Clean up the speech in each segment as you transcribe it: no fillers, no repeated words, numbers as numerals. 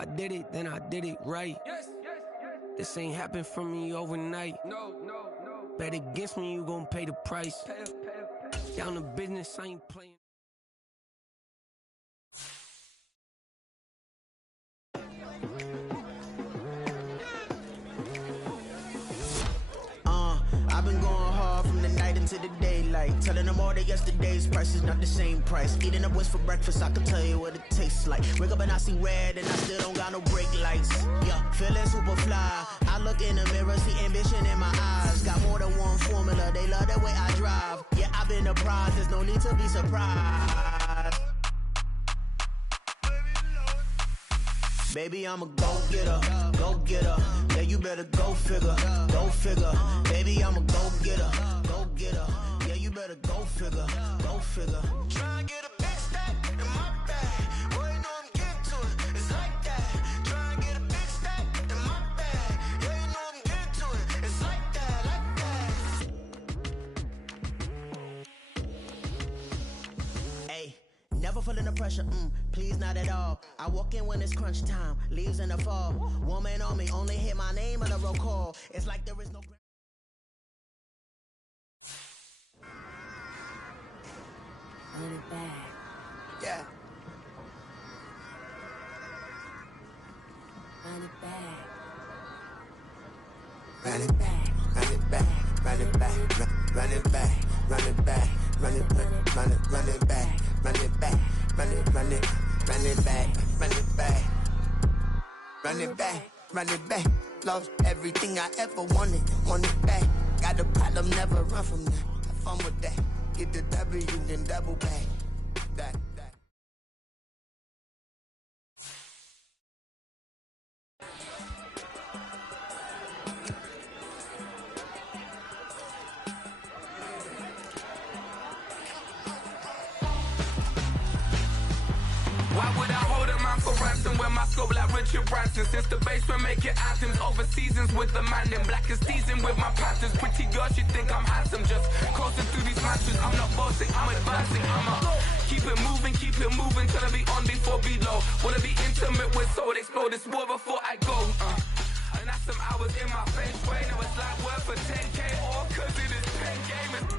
I did it, then I did it right. This ain't happened for me overnight. Bet against me, you gon' pay the price. Down to business, I ain't playing. I've been going hard from the night into the daylight, telling them all that yesterday's price is not the same price. Eating up what's for breakfast, I can tell you what it tastes like. Wake up and I see red and I still don't got no brake lights. Yeah, feeling super fly. I look in the mirror, see ambition in my eyes. Got more than one formula, they love the way I drive. Yeah, I've been a prize, there's no need to be surprised. Baby, I'm a go-getter, go-getter. Yeah, you better go figure, go figure. Baby, I'm a go-getter, go-getter. Yeah, you better go figure, go figure. Try and get a big stack in my bag. Boy, you know I'm getting to it, it's like that. Try and get a big stack in my bag. Yeah, you know I'm getting to it, it's like that, like that. Hey, never feeling the pressure, please not at all. I walk in when it's crunch time, leaves in the fall. Woman on me, only hit my name on a roll call. It's like there is no... Run it back. Yeah. Run it back. Run it back, run it back, run it back, run it back, run it back, run it back, run it back, run it back, run it back, run it back, run it back, run it back. Lost everything I ever wanted it back. Got a problem, never run from that. Have fun with that. Get the W, then double back. That. Why would I hold a man for ransom when my scope like Richard Branson? Since the basement making anthems over seasons with the man in black is teasing with my patterns. Pretty girl, she think I'm handsome. Just coasting through these mansions. I'm not bossing, I'm advancing. Keep it moving till I be on before below. Wanna be intimate with soul, explode this war before I go. And that's some hours in my face. Way now it's like worth for 10K or cause it is 10 gamers.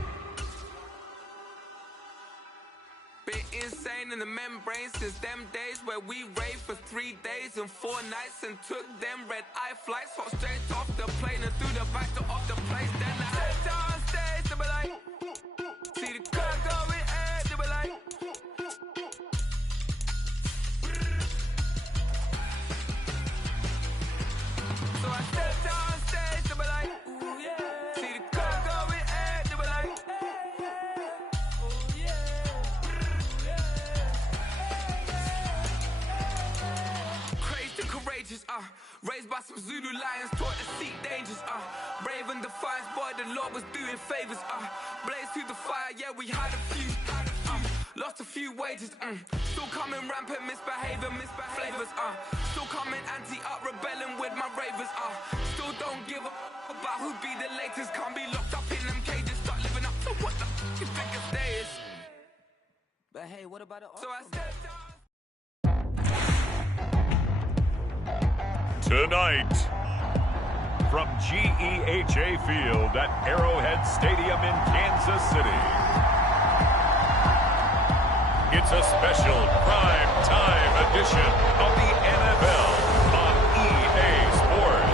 Bit insane in the membrane since them days where we raved for 3 days and 4 nights and took them red eye flights, hot straight off the plane and through the back door of the place. Then I stepped on stage, they were like, see the crowd going ahead, they were like, so I stepped on stage, they were like, ooh yeah, see the crowd going ahead, they were like, oh yeah. Courageous, raised by some Zulu lions, taught to seek dangers, brave and defiant, boy, the Lord was doing favors, blaze through the fire, yeah, we had a few, lost a few wages, still coming rampant, misbehaving, flavors, still coming anti-up, rebelling with my ravers, still don't give up about who be the latest, can't be locked up in them cages, start living up to what the you think of days. But hey, what about it? So I stepped down. Tonight, from GEHA Field at Arrowhead Stadium in Kansas City, it's a special prime time edition of the NFL on EA Sports.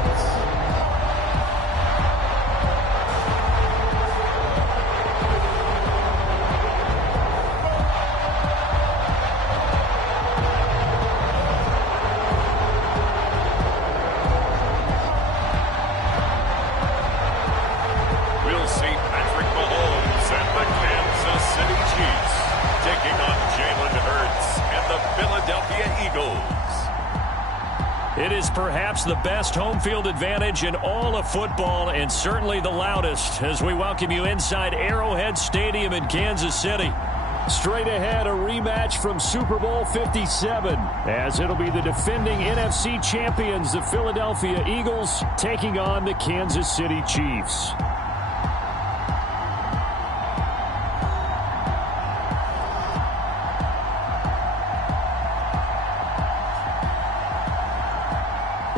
It is perhaps the best home field advantage in all of football and certainly the loudest as we welcome you inside Arrowhead Stadium in Kansas City. Straight ahead, a rematch from Super Bowl 57 as it'll be the defending NFC champions, the Philadelphia Eagles, taking on the Kansas City Chiefs.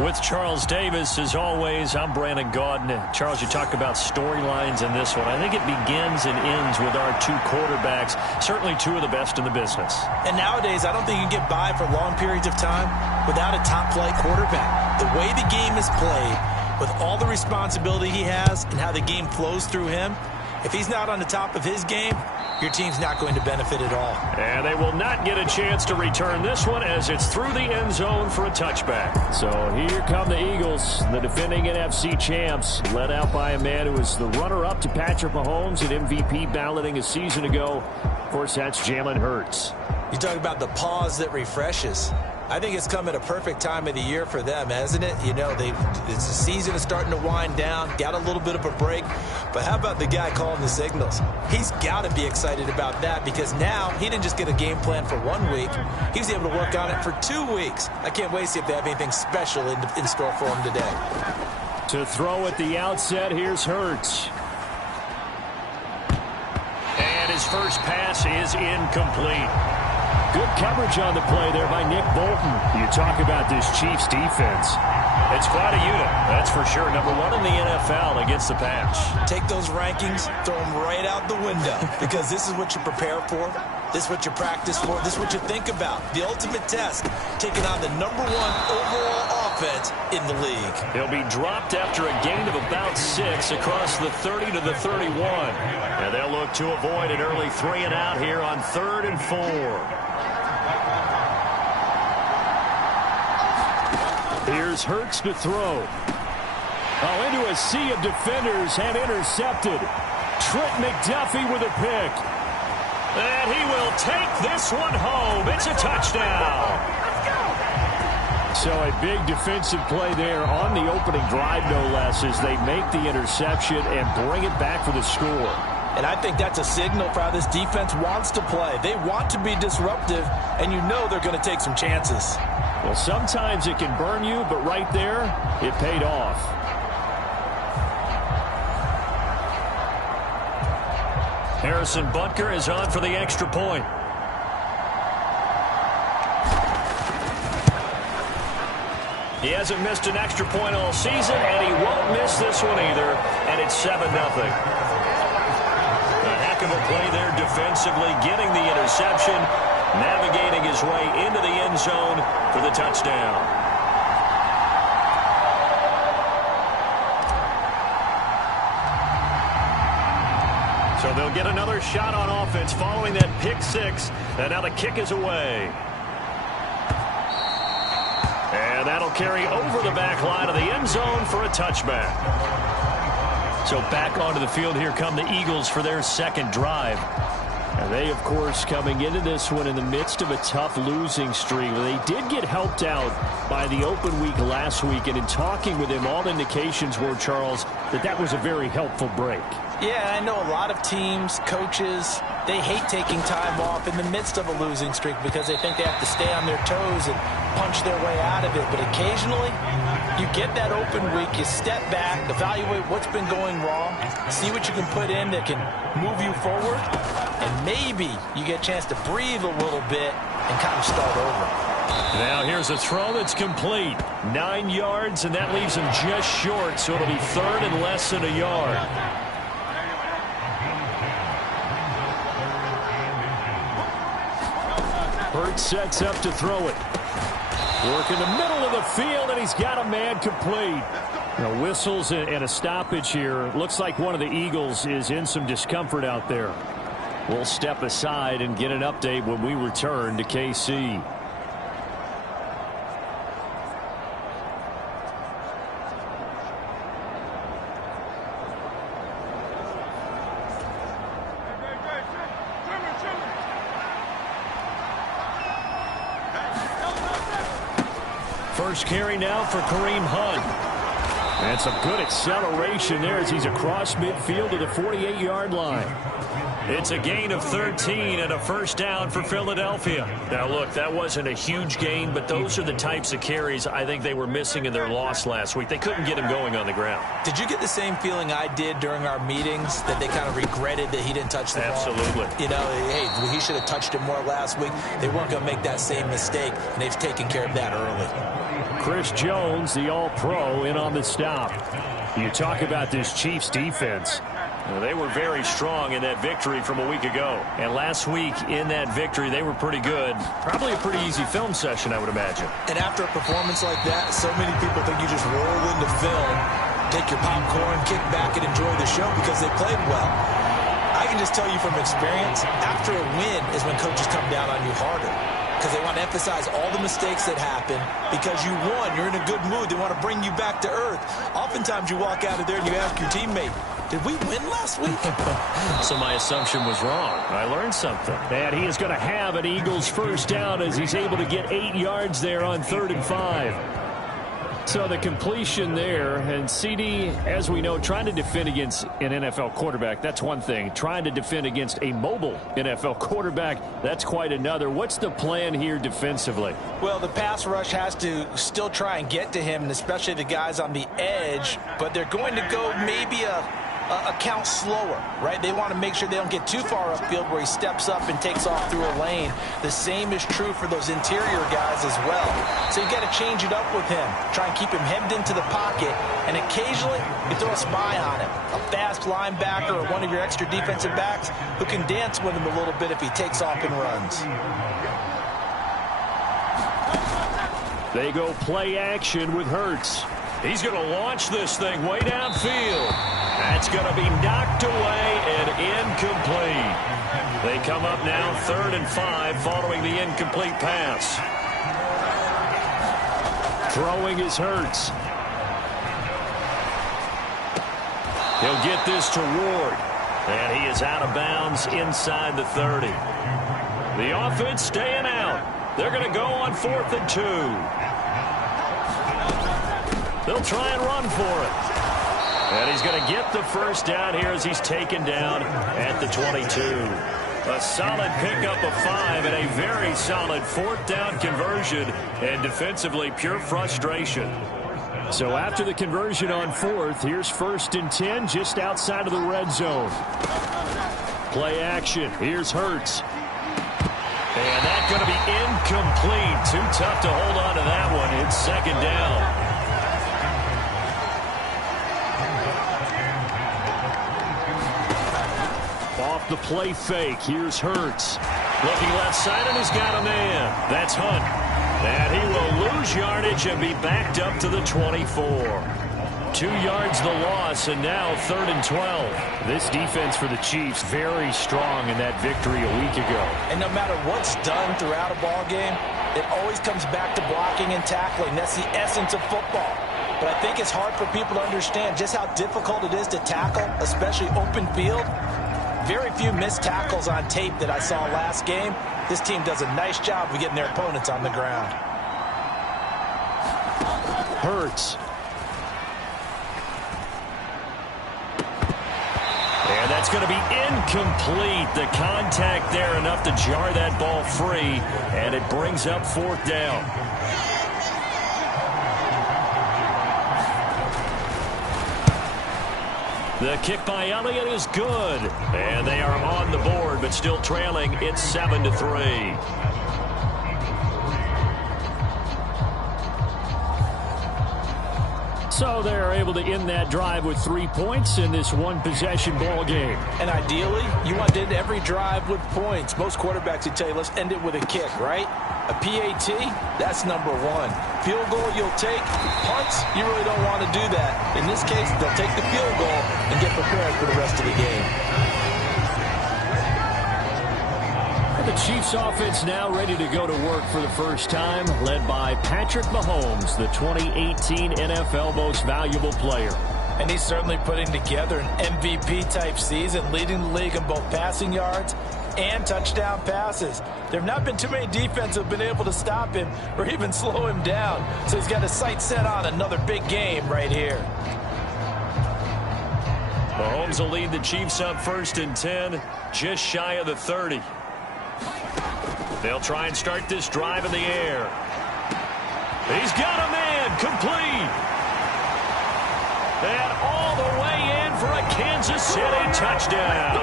With Charles Davis, as always, I'm Brandon Gaudin. Charles, you talk about storylines in this one. I think it begins and ends with our two quarterbacks, certainly two of the best in the business. And nowadays, I don't think you can get by for long periods of time without a top-flight quarterback. The way the game is played, with all the responsibility he has and how the game flows through him, if he's not on the top of his game, your team's not going to benefit at all. And they will not get a chance to return this one as it's through the end zone for a touchback. So here come the Eagles, the defending NFC champs, led out by a man who was the runner-up to Patrick Mahomes at MVP balloting a season ago. Of course, that's Jalen Hurts. You talk about the pause that refreshes. I think it's come at a perfect time of the year for them, hasn't it? You know, the season is starting to wind down, got a little bit of a break. But how about the guy calling the signals? He's got to be excited about that because now he didn't just get a game plan for 1 week. He was able to work on it for 2 weeks. I can't wait to see if they have anything special in store for him today. To throw at the outset, here's Hurts. And his first pass is incomplete. Good coverage on the play there by Nick Bolton. You talk about this Chiefs defense. It's quite a unit, that's for sure. Number one in the NFL against the pass. Take those rankings, throw them right out the window because this is what you prepare for. This is what you practice for. This is what you think about. The ultimate test, taking on the #1 overall offense in the league. He'll be dropped after a gain of about 6 across the 30 to the 31. And they'll look to avoid an early 3 and out here on 3rd and 4. Here's Hurts to throw. Oh, into a sea of defenders and intercepted. Trent McDuffie with a pick. And he will take this one home. It's a touchdown. So a big defensive play there on the opening drive, no less, as they make the interception and bring it back for the score. And I think that's a signal for how this defense wants to play. They want to be disruptive, and you know they're going to take some chances. Well, sometimes it can burn you, but right there, it paid off. Harrison Butker is on for the extra point. He hasn't missed an extra point all season, and he won't miss this one either, and it's 7-0. A heck of a play there defensively, getting the interception, navigating his way into the end zone for the touchdown. So they'll get another shot on offense following that pick 6, and now the kick is away. And that'll carry over the back line of the end zone for a touchback. So back onto the field, here come the Eagles for their second drive. And they, of course, coming into this one in the midst of a tough losing streak. They did get helped out by the open week last week, and in talking with him, all indications were, Charles, that was a very helpful break. Yeah, I know a lot of teams, coaches, they hate taking time off in the midst of a losing streak because they think they have to stay on their toes and punch their way out of it. But occasionally, you get that open week, you step back, evaluate what's been going wrong, see what you can put in that can move you forward, and maybe you get a chance to breathe a little bit and kind of start over. Now here's a throw that's complete. 9 yards, and that leaves him just short, so it'll be 3rd and less than a yard. Hurts sets up to throw it. Work in the middle of the field, and he's got a man complete. Now, whistles and a stoppage here. Looks like one of the Eagles is in some discomfort out there. We'll step aside and get an update when we return to KC. First carry now for Kareem Hunt. And some good acceleration there as he's across midfield to the 48-yard line. It's a gain of 13 and a first down for Philadelphia. Now, look, that wasn't a huge gain, but those are the types of carries I think they were missing in their loss last week. They couldn't get him going on the ground. Did you get the same feeling I did during our meetings, that they kind of regretted that he didn't touch the ball? Absolutely. You know, hey, he should have touched it more last week. They weren't going to make that same mistake, and they've taken care of that early. Chris Jones, the All-Pro, in on the stop. You talk about this Chiefs defense. Well, they were very strong in that victory from a week ago. And last week in that victory, they were pretty good. Probably a pretty easy film session, I would imagine. And after a performance like that, so many people think you just roll into film, take your popcorn, kick back, and enjoy the show because they played well. I can just tell you from experience, after a win is when coaches come down on you harder because they want to emphasize all the mistakes that happen. Because you won, you're in a good mood. They want to bring you back to earth. Oftentimes you walk out of there and you ask your teammate, did we win last week? So my assumption was wrong. I learned something. And he is going to have an Eagles first down as he's able to get 8 yards there on 3rd and 5. So the completion there, and CD, as we know, trying to defend against an NFL quarterback, that's one thing. Trying to defend against a mobile NFL quarterback, that's quite another. What's the plan here defensively? Well, the pass rush has to still try and get to him, and especially the guys on the edge, but they're going to go maybe a count slower, right? They want to make sure they don't get too far upfield where he steps up and takes off through a lane. The same is true for those interior guys as well. So you've got to change it up with him. Try and keep him hemmed into the pocket, and occasionally you throw a spy on him. A fast linebacker or one of your extra defensive backs who can dance with him a little bit if he takes off and runs. They go play action with Hurts. He's going to launch this thing way downfield. That's going to be knocked away and incomplete. They come up now 3rd and 5 following the incomplete pass. Throwing is Hurts. He'll get this to Ward. And he is out of bounds inside the 30. The offense staying out. They're going to go on 4th and 2. They'll try and run for it. And he's going to get the first down here as he's taken down at the 22. A solid pickup of 5 and a very solid 4th down conversion. And defensively, pure frustration. So after the conversion on 4th, here's 1st and 10 just outside of the red zone. Play action. Here's Hurts. And that's going to be incomplete. Too tough to hold on to that one. It's 2nd down. Off the play fake. Here's Hurts. Looking left side, and he's got a man. That's Hunt. And he will lose yardage and be backed up to the 24. 2 yards the loss, and now 3rd and 12. This defense for the Chiefs very strong in that victory a week ago. And no matter what's done throughout a ball game, it always comes back to blocking and tackling. That's the essence of football. But I think it's hard for people to understand just how difficult it is to tackle, especially open field. Very few missed tackles on tape that I saw last game. This team does a nice job of getting their opponents on the ground. Hurts. And that's going to be incomplete. The contact there enough to jar that ball free, and it brings up 4th down. The kick by Elliott is good. And they are on the board, but still trailing. It's 7-3. So they're able to end that drive with 3 points in this one-possession ball game. And ideally, you want to end every drive with points. Most quarterbacks would tell you, let's end it with a kick, right? A PAT, that's number 1. Field goal you'll take. Punts, you really don't want to do that. In this case, they'll take the field goal and get prepared for the rest of the game. The Chiefs offense now ready to go to work for the first time, led by Patrick Mahomes, the 2018 NFL Most Valuable Player. And he's certainly putting together an MVP-type season, leading the league in both passing yards and touchdown passes. There have not been too many defenses that have been able to stop him or even slow him down. So he's got his sights set on another big game right here. Mahomes will lead the Chiefs up 1st and 10, just shy of the 30. They'll try and start this drive in the air. He's got a man, complete. And all the way in for a Kansas City touchdown.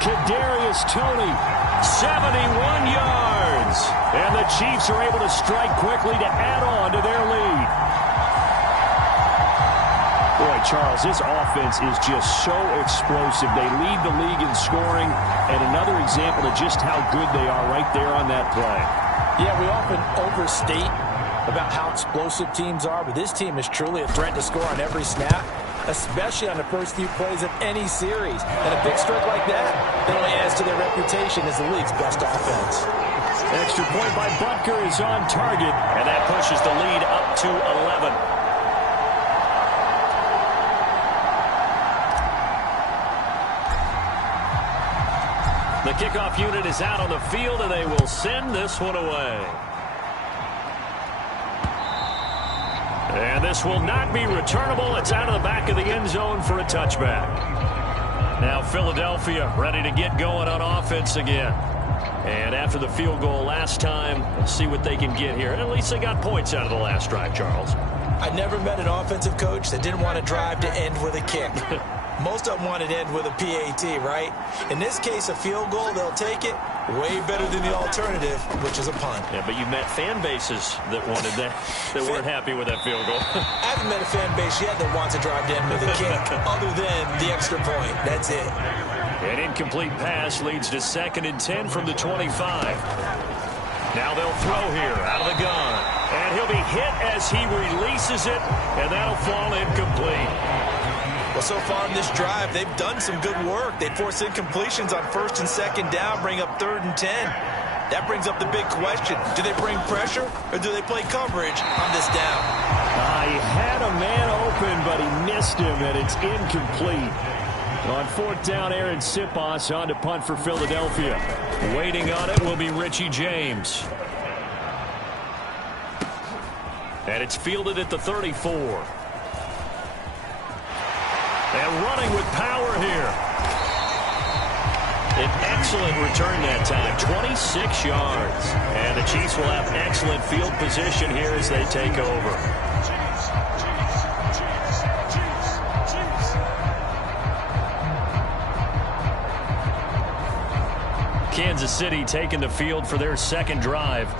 Kadarius Toney, 71 yards. And the Chiefs are able to strike quickly to add on to their lead. Boy, Charles, this offense is just so explosive. They lead the league in scoring, and another example of just how good they are right there on that play. Yeah, we often overstate about how explosive teams are, but this team is truly a threat to score on every snap, especially on the first few plays of any series. And a big strike like that, it only adds to their reputation as the league's best offense. Extra point by Butker is on target, and that pushes the lead up to 11. The kickoff unit is out on the field, and they will send this one away. And this will not be returnable. It's out of the back of the end zone for a touchback. Now Philadelphia ready to get going on offense again. And after the field goal last time, we'll see what they can get here. And at least they got points out of the last drive, Charles. I never met an offensive coach that didn't want to drive to end with a kick. Most of them want to end with a PAT, right? In this case, a field goal, they'll take it. Way better than the alternative, which is a punt. Yeah, but you met fan bases that wanted that, that weren't happy with that field goal. I haven't met a fan base yet that wants to drive to end with a kick, other than the extra point. That's it. An incomplete pass leads to 2nd and 10 from the 25. Now they'll throw here out of the gun. And he'll be hit as he releases it, and that'll fall incomplete. Well, so far in this drive, they've done some good work. They force incompletions on 1st and 2nd down, bring up 3rd and 10. That brings up the big question. Do they bring pressure, or do they play coverage on this down? He had a man open, but he missed him, and it's incomplete. On 4th down, Aaron Sipos on to punt for Philadelphia. Waiting on it will be Richie James. And it's fielded at the 34. And running with power here. An excellent return that time, 26 yards. And the Chiefs will have excellent field position here as they take over. Kansas City taking the field for their 2nd drive.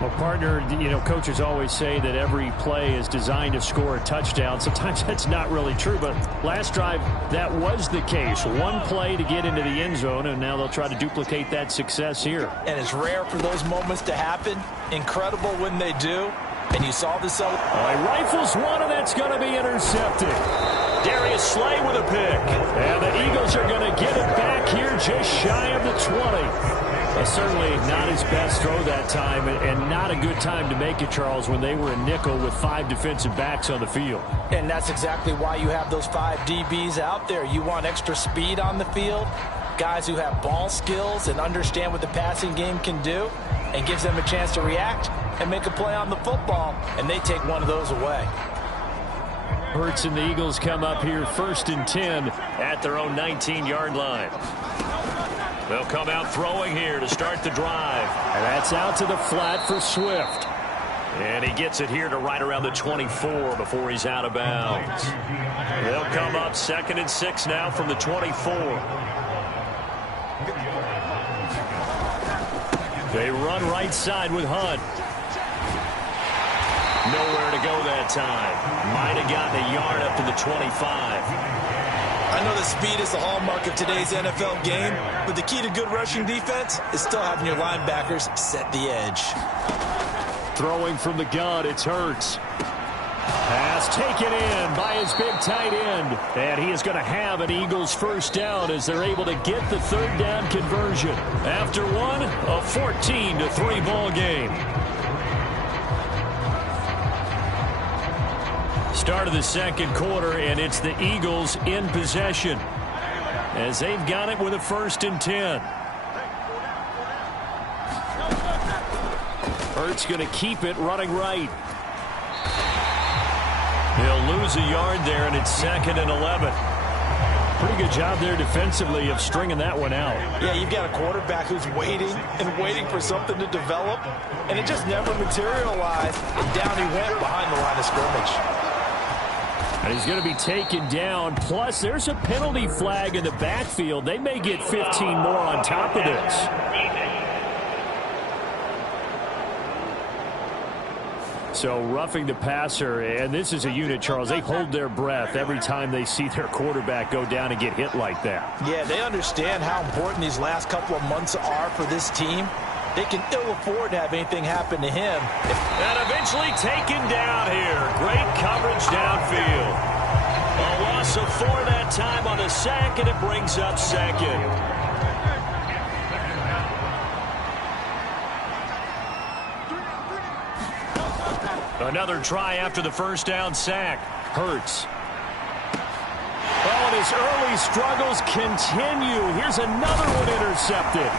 Well, partner, coaches always say that every play is designed to score a touchdown. Sometimes that's not really true, but last drive, that was the case. One play to get into the end zone, and now they'll try to duplicate that success here. And it's rare for those moments to happen. Incredible when they do. And you saw this. Rifles one, and that's going to be intercepted. Darius Slay with a pick. And the Eagles are going to get it back here just shy of the 20. Certainly not his best throw that time, and not a good time to make it, Charles, when they were in nickel with 5 defensive backs on the field. And that's exactly why you have those 5 DBs out there. You want extra speed on the field, guys who have ball skills and understand what the passing game can do, and gives them a chance to react and make a play on the football, and they take one of those away. Hurts and the Eagles come up here 1st and 10 at their own 19-yard line. They'll come out throwing here to start the drive. And that's out to the flat for Swift. And he gets it here to right around the 24 before he's out of bounds. They'll come up 2nd and 6 now from the 24. They run right side with Hunt. Nowhere to go that time. Might have gotten a yard up to the 25. I know that speed is the hallmark of today's NFL game, but the key to good rushing defense is still having your linebackers set the edge. Throwing from the gun, it's Hurts. Pass taken in by his big tight end. And he is going to have an Eagles 1st down as they're able to get the 3rd down conversion. After one, a 14-3 ball game. Start of the 2nd quarter, and it's the Eagles in possession as they've got it with a 1st and 10. Hurts going to keep it running right. He'll lose a yard there, and it's 2nd and 11. Pretty good job there defensively of stringing that one out. Yeah, you've got a quarterback who's waiting and waiting for something to develop, and it just never materialized, and down he went behind the line of scrimmage. And he's going to be taken down. Plus, there's a penalty flag in the backfield. They may get 15 more on top of this. So roughing the passer, and this is a unit, Charles. They hold their breath every time they see their quarterback go down and get hit like that. Yeah, they understand how important these last couple of months are for this team. They can ill afford to have anything happen to him. And eventually taken down here. Great coverage downfield. A loss of 4 that time on the sack, and it brings up second. Another try after the first down sack. Hurts. Oh, and his early struggles continue. Here's another one intercepted.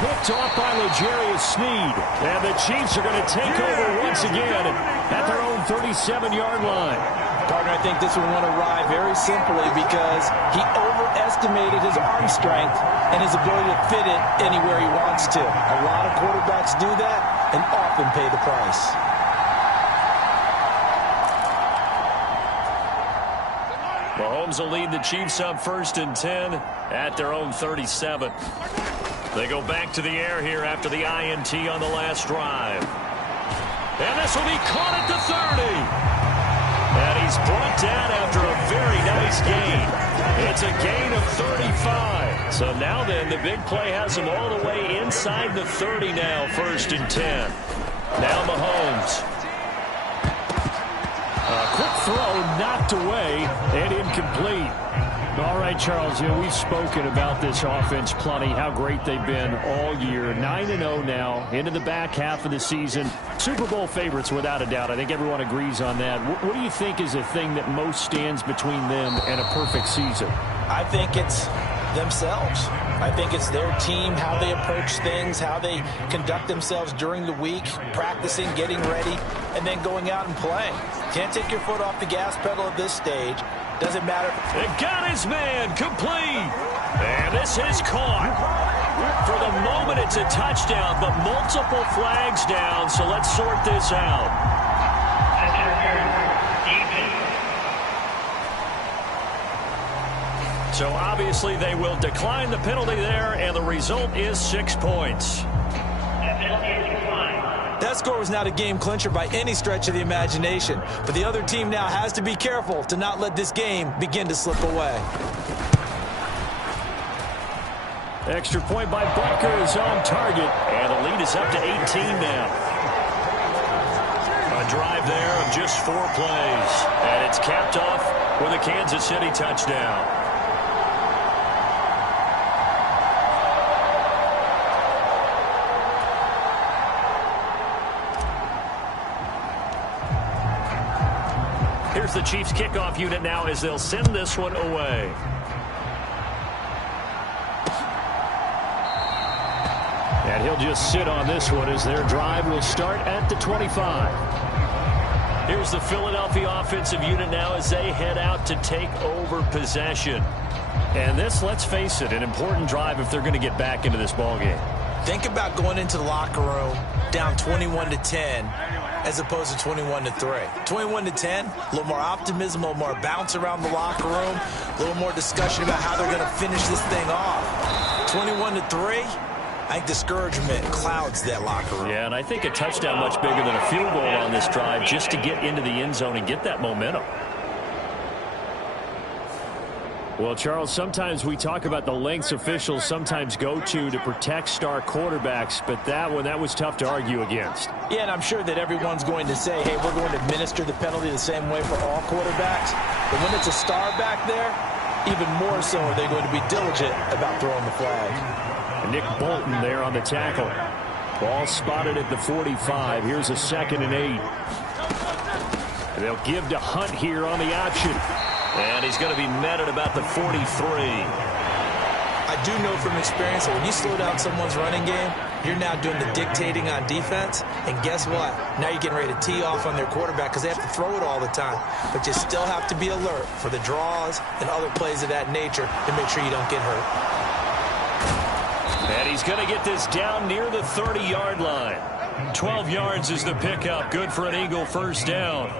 Picked off by L'Jarius Sneed. And the Chiefs are going to take over once again at their own 37-yard line. Partner, I think this one went awry very simply because he overestimated his arm strength and his ability to fit it anywhere he wants to. A lot of quarterbacks do that and often pay the price. Mahomes will lead the Chiefs up 1st and 10 at their own 37. They go back to the air here after the INT on the last drive. And this will be caught at the 30. And he's brought down after a very nice gain. It's a gain of 35. So now then, the big play has him all the way inside the 30 now, 1st and 10. Now Mahomes. Quick throw, knocked away, and incomplete. All right, Charles, we've spoken about this offense plenty, how great they've been all year. 9-0 now, into the back half of the season. Super Bowl favorites, without a doubt. I think everyone agrees on that. What do you think is the thing that most stands between them and a perfect season? I think it's themselves. I think it's their team, how they approach things, how they conduct themselves during the week, practicing, getting ready, and then going out and playing. Can't take your foot off the gas pedal at this stage. Doesn't matter. It got his man complete. And this is caught. For the moment, it's a touchdown, but multiple flags down, so let's sort this out. So obviously they will decline the penalty there, and the result is 6 points. That score was not a game clincher by any stretch of the imagination, but the other team now has to be careful to not let this game begin to slip away. Extra point by Butker is on target, and the lead is up to 18 now. A drive there of just 4 plays, and it's capped off with a Kansas City touchdown. Here's the Chiefs kickoff unit now as they'll send this one away. And he'll just sit on this one as their drive will start at the 25. Here's the Philadelphia offensive unit now as they head out to take over possession. And this, let's face it, an important drive if they're going to get back into this ballgame. Think about going into the locker room down 21-10 as opposed to 21-3. 21-10, a little more optimism, a little more bounce around the locker room, a little more discussion about how they're going to finish this thing off. 21-3, I think discouragement clouds that locker room. Yeah, and I think a touchdown much bigger than a field goal on this drive just to get into the end zone and get that momentum. Well, Charles, sometimes we talk about the lengths officials sometimes go to protect star quarterbacks, but that was tough to argue against. Yeah, and I'm sure that everyone's going to say, hey, we're going to administer the penalty the same way for all quarterbacks. But when it's a star back there, even more so are they going to be diligent about throwing the flag. Nick Bolton there on the tackle. Ball spotted at the 45. Here's a 2nd and 8. And they'll give to Hunt here on the option. And he's going to be met at about the 43. I do know from experience that when you slow down someone's running game, you're now doing the dictating on defense. And guess what? Now you're getting ready to tee off on their quarterback because they have to throw it all the time. But you still have to be alert for the draws and other plays of that nature to make sure you don't get hurt. And he's going to get this down near the 30-yard line. 12 yards is the pickup. Good for an Eagle first down.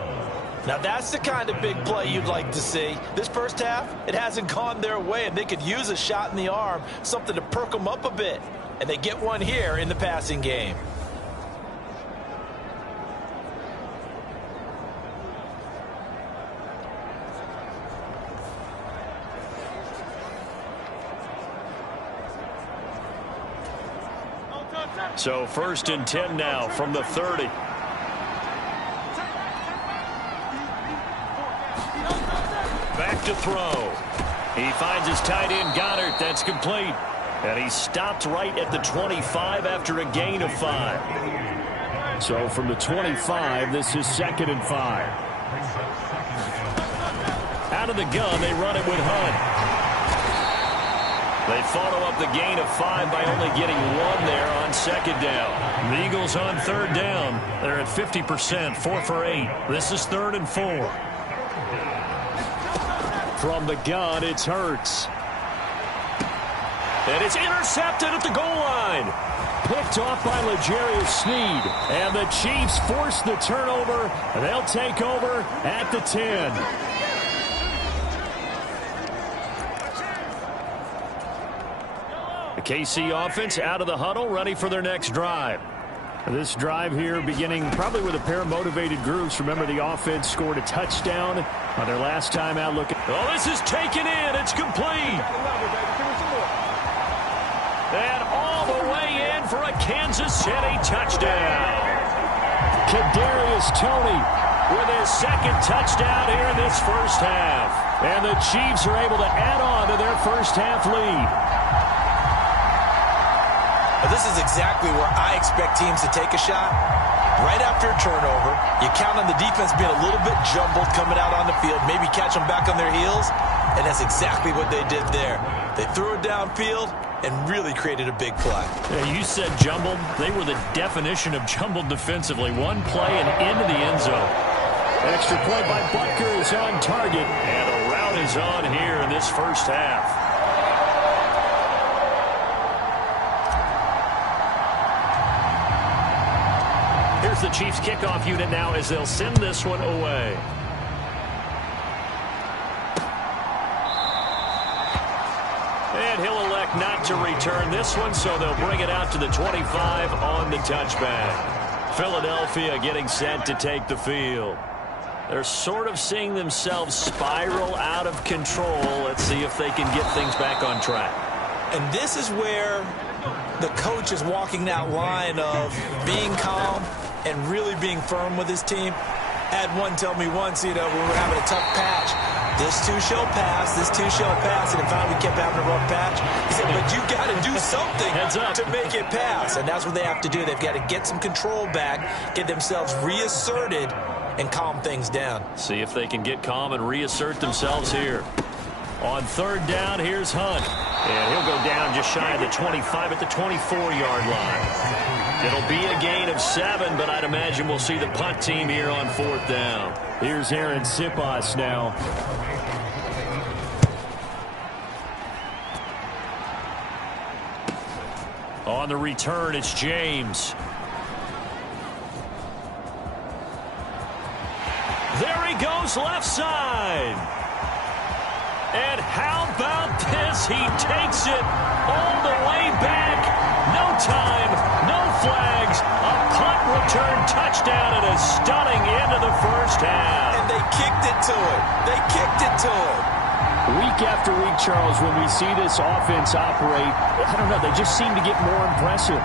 Now that's the kind of big play you'd like to see. This first half, it hasn't gone their way, and they could use a shot in the arm, something to perk them up a bit. And they get one here in the passing game. So 1st and 10 now from the 30. Back to throw. He finds his tight end Goddard. That's complete. And he stopped right at the 25 after a gain of 5. So from the 25, this is 2nd and 5. Out of the gun, they run it with Hunt. They follow up the gain of 5 by only getting 1 there on 2nd down. The Eagles on 3rd down. They're at 50%, 4 for 8. This is 3rd and 4. From the gun, it's Hurts. And it's intercepted at the goal line. Picked off by L'Jarius Sneed. And the Chiefs force the turnover. And they'll take over at the 10. The KC offense out of the huddle, ready for their next drive. This drive here beginning probably with a pair of motivated groups. Remember, the offense scored a touchdown on their last time out looking. Oh, this is taken in. It's complete. And all the way in for a Kansas City touchdown. Kadarius Toney with his 2nd touchdown here in this first half. And the Chiefs are able to add on to their first half lead. This is exactly where I expect teams to take a shot. Right after a turnover, you count on the defense being a little bit jumbled coming out on the field, maybe catch them back on their heels, and that's exactly what they did there. They threw it downfield and really created a big play. Yeah, you said jumbled. They were the definition of jumbled defensively. One play and into the end zone. Extra point by Butker is on target, and a route is on here in this first half. Here's the Chiefs kickoff unit now as they'll send this one away. And he'll elect not to return this one, so they'll bring it out to the 25 on the touchback. Philadelphia getting set to take the field. They're sort of seeing themselves spiral out of control. Let's see if they can get things back on track. And this is where the coach is walking that line of being calm and really being firm with his team. Had one tell me once, when we were having a tough patch, this too shall pass, this too shall pass, and finally we kept having a rough patch. He said, but you got to do something to make it pass, and that's what they have to do. They've got to get some control back, get themselves reasserted, and calm things down. See if they can get calm and reassert themselves here. On 3rd down, here's Hunt. And he'll go down just shy of the 25 at the 24-yard line. It'll be a gain of 7, but I'd imagine we'll see the punt team here on 4th down. Here's Aaron Sipas now. On the return, it's James. There he goes, left side. And how about this? He takes it all the way back. No time, no flags. A punt return touchdown and a stunning end of the first half. And they kicked it to him. They kicked it to him. Week after week, Charles, when we see this offense operate, I don't know, they just seem to get more impressive.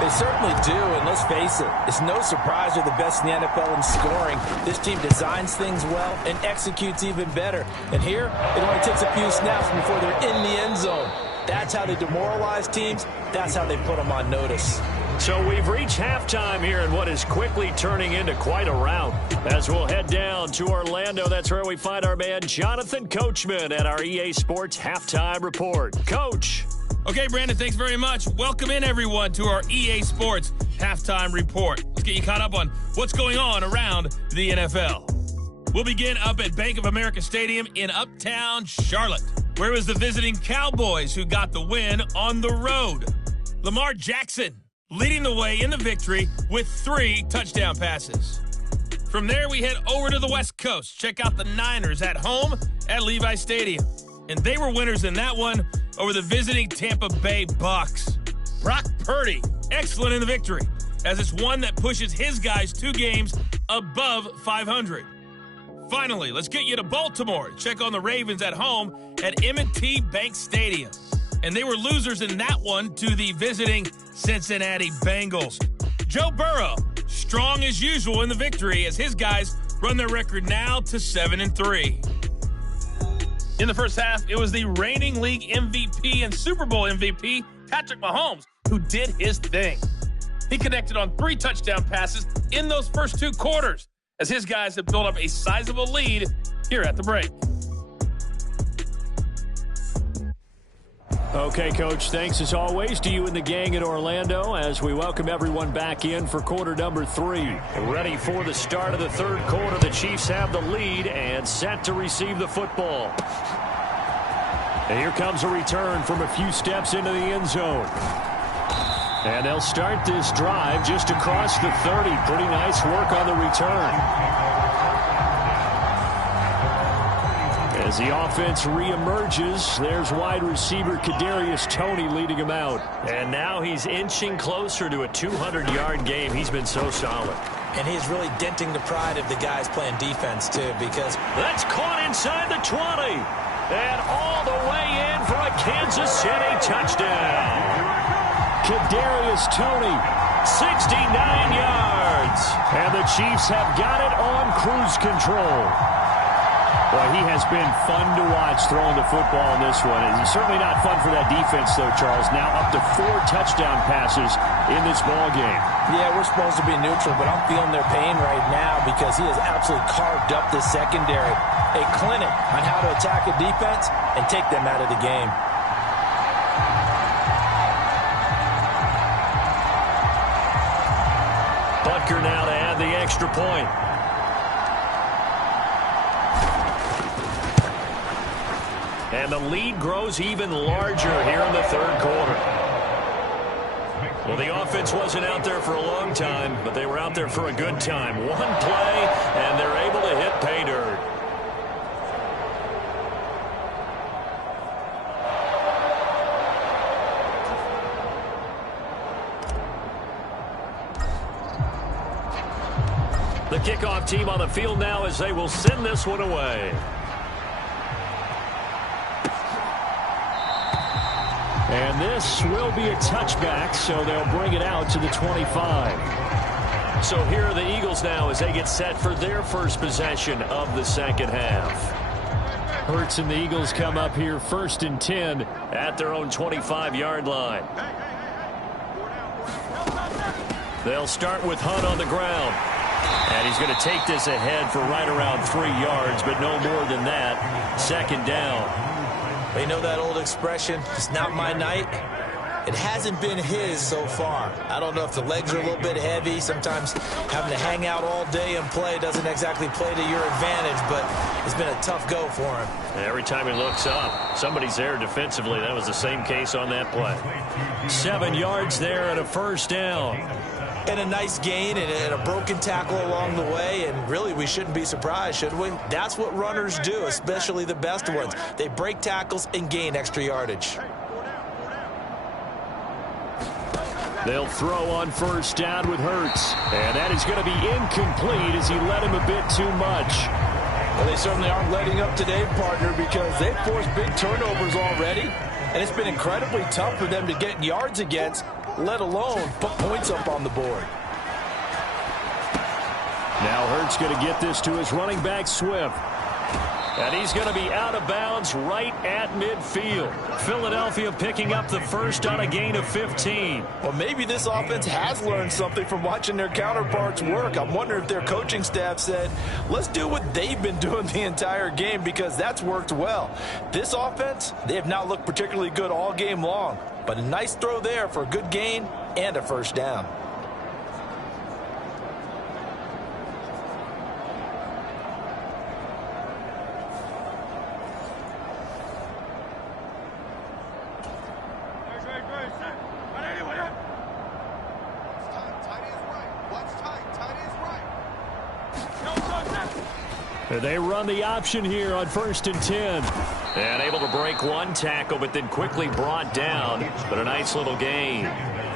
They certainly do, and let's face it, it's no surprise they're the best in the NFL in scoring. This team designs things well and executes even better. And here, it only takes a few snaps before they're in the end zone. That's how they demoralize teams. That's how they put them on notice. So we've reached halftime here in what is quickly turning into quite a rout. As we'll head down to Orlando, that's where we find our man Jonathan Coachman at our EA Sports Halftime Report. Coach. Okay, Brandon, thanks very much. Welcome in, everyone, to our EA Sports Halftime Report. Let's get you caught up on what's going on around the NFL. We'll begin up at Bank of America Stadium in Uptown Charlotte, where it was the visiting Cowboys who got the win on the road. Lamar Jackson leading the way in the victory with 3 touchdown passes. From there, we head over to the West Coast. Check out the Niners at home at Levi Stadium. And they were winners in that one over the visiting Tampa Bay Bucks. Brock Purdy, excellent in the victory, as it's one that pushes his guys 2 games above 500. Finally, let's get you to Baltimore. Check on the Ravens at home at M&T Bank Stadium. And they were losers in that one to the visiting Cincinnati Bengals. Joe Burrow, strong as usual in the victory as his guys run their record now to 7-3. In the first half, it was the reigning league MVP and Super Bowl MVP, Patrick Mahomes, who did his thing. He connected on 3 touchdown passes in those first 2 quarters as his guys have built up a sizable lead here at the break. Okay, Coach, thanks as always to you and the gang in Orlando as we welcome everyone back in for quarter number 3. Ready for the start of the third quarter. The Chiefs have the lead and set to receive the football. And here comes a return from a few steps into the end zone. And they'll start this drive just across the 30. Pretty nice work on the return. As the offense reemerges, there's wide receiver Kadarius Toney leading him out. And now he's inching closer to a 200-yard game. He's been so solid. And he's really denting the pride of the guys playing defense, too, because that's caught inside the 20. And all the way in for a Kansas City touchdown. Kadarius Toney, 69 yards. And the Chiefs have got it on cruise control. Boy, he has been fun to watch throwing the football in this one. It's certainly not fun for that defense, though, Charles. Now up to 4 touchdown passes in this ball game. Yeah, we're supposed to be neutral, but I'm feeling their pain right now because he has absolutely carved up the secondary. A clinic on how to attack a defense and take them out of the game. Butker now to add the extra point. And the lead grows even larger here in the third quarter. Well, the offense wasn't out there for a long time, but they were out there for a good time. One play, and they're able to hit pay dirt. The kickoff team on the field now as they will send this one away. And this will be a touchback, so they'll bring it out to the 25. So here are the Eagles now as they get set for their first possession of the second half. Hurts and the Eagles come up here 1st and 10 at their own 25-yard line. They'll start with Hunt on the ground. And he's going to take this ahead for right around 3 yards, but no more than that. Second down. You know that old expression, it's not my night? It hasn't been his so far. I don't know if the legs are a little bit heavy. Sometimes having to hang out all day and play doesn't exactly play to your advantage, but it's been a tough go for him. Every time he looks up, somebody's there defensively. That was the same case on that play. 7 yards there and a first down. And a nice gain and a broken tackle along the way, and really we shouldn't be surprised, should we? That's what runners do, especially the best ones. They break tackles and gain extra yardage. They'll throw on first down with Hurts, and that is going to be incomplete as he led him a bit too much. Well, they certainly aren't letting up today, partner, because they've forced big turnovers already, and it's been incredibly tough for them to get yards against, let alone put points up on the board. Now Hurts going to get this to his running back, Swift. And he's going to be out of bounds right at midfield. Philadelphia picking up the first on a gain of 15. Well, maybe this offense has learned something from watching their counterparts work. I'm wondering if their coaching staff said, let's do what they've been doing the entire game, because that's worked well. This offense, they have not looked particularly good all game long. But a nice throw there for a good gain and a first down. They run the option here on 1st and 10. And able to break one tackle, but then quickly brought down. But a nice little gain.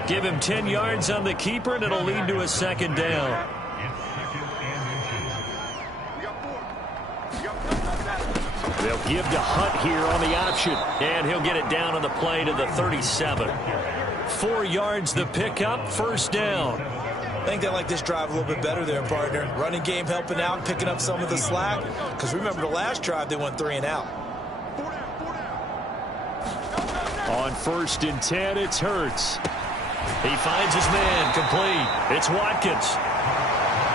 Give him 10 yards on the keeper, and it'll lead to a 2nd down. They'll give to Hunt here on the option. And he'll get it down on the play to the 37. 4 yards the pickup, 1st down. I think they like this drive a little bit better there, partner. Running game helping out, picking up some of the slack. Because remember the last drive, they went 3 and out. On 1st and 10, it's Hurts. He finds his man, complete. It's Watkins.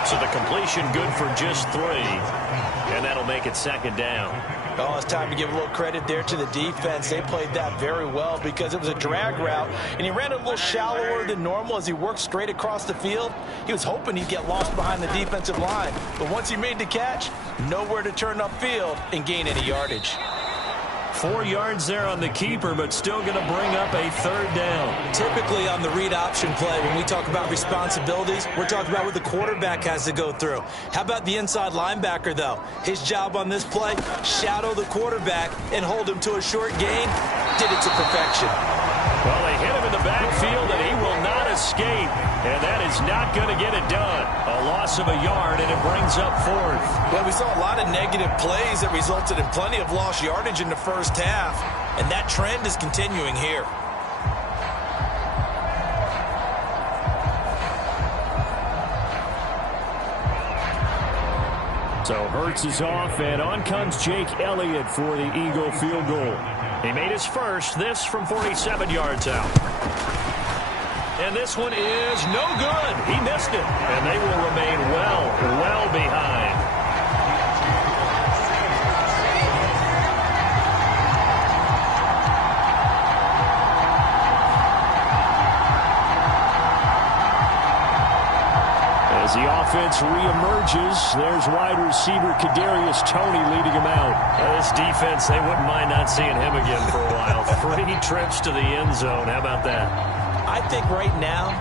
So the completion good for just 3. And that'll make it 2nd down. Oh, it's time to give a little credit there to the defense. They played that very well because it was a drag route, and he ran a little shallower than normal as he worked straight across the field. He was hoping he'd get lost behind the defensive line, but once he made the catch, nowhere to turn upfield and gain any yardage. 4 yards there on the keeper, but still going to bring up a 3rd down. Typically on the read option play, when we talk about responsibilities, we're talking about what the quarterback has to go through. How about the inside linebacker, though? His job on this play, shadow the quarterback and hold him to a short gain. Did it to perfection. Well, they hit him in the backfield, and he will not escape. And that is not going to get it done. A loss of a yard, and it brings up 4th. Well, we saw a lot of negative plays that resulted in plenty of lost yardage in the first half. And that trend is continuing here. So Hurts is off, and on comes Jake Elliott for the Eagle field goal. He made his first, this from 47 yards out. And this one is no good. He missed it. And they will remain well behind. As the offense reemerges, there's wide receiver Kadarius Toney leading him out. This defense, they wouldn't mind not seeing him again for a while. 3 trips to the end zone. How about that? I think right now